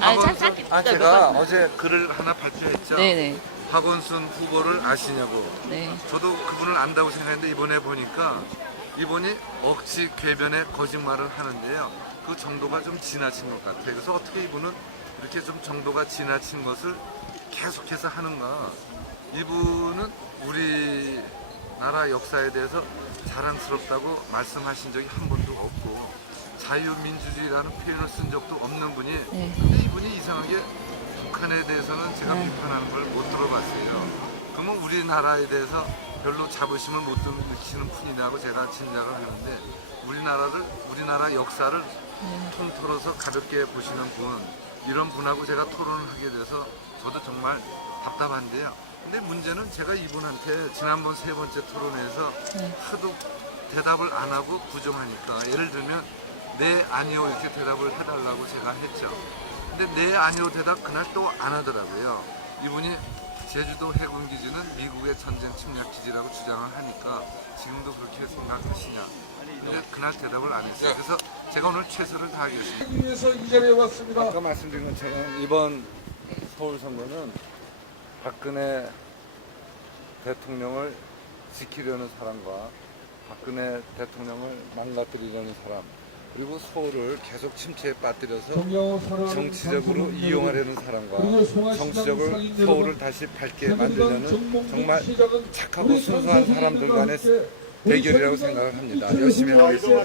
아, 자, 짧게. 아, 몇 제가 번. 어제 글을 하나 발표했죠. 네네. 박원순 후보를 아시냐고. 네. 저도 그분을 안다고 생각했는데 이번에 보니까 이분이 억지 궤변에 거짓말을 하는데요. 그 정도가 좀 지나친 것 같아요. 그래서 어떻게 이분은 이렇게 좀 정도가 지나친 것을 계속해서 하는가. 이분은 우리 나라 역사에 대해서 자랑스럽다고 말씀하신 적이 한 번도 없고 자유민주주의라는 표현을 쓴 적도 없는 분이 네. 근데 이분이 이상하게 북한에 대해서는 제가 네. 비판하는 걸 못 들어봤어요. 그러면 우리나라에 대해서 별로 자부심을 못 느끼는 분이라고 제가 짐작을 하는데 우리나라를 우리나라 역사를 네. 통틀어서 가볍게 보시는 분 이런 분하고 제가 토론을 하게 돼서 저도 정말 답답한데요. 근데 문제는 제가 이분한테 지난번 세 번째 토론에서 네. 하도 대답을 안 하고 부정하니까 예를 들면 네 아니요 이렇게 대답을 해달라고 제가 했죠. 근데 네 아니요 대답 그날 또 안 하더라고요. 이분이 제주도 해군 기지는 미국의 전쟁 침략 기지라고 주장을 하니까 지금도 그렇게 생각하시냐. 근데 그날 대답을 안 했어요. 그래서 제가 오늘 최선을 다하겠습니다. 위해서 이 자리에 왔습니다. 아까 말씀드린 것처럼 이번 서울 선거는 박근혜 대통령을 지키려는 사람과 박근혜 대통령을 망가뜨리려는 사람 그리고 서울을 계속 침체에 빠뜨려서 정치적으로 이용하려는 사람과 정치적으로 서울을 다시 밝게 만들려는 정말 착하고 순수한 사람들 간의 대결이라고 생각을 합니다. 열심히 하겠습니다.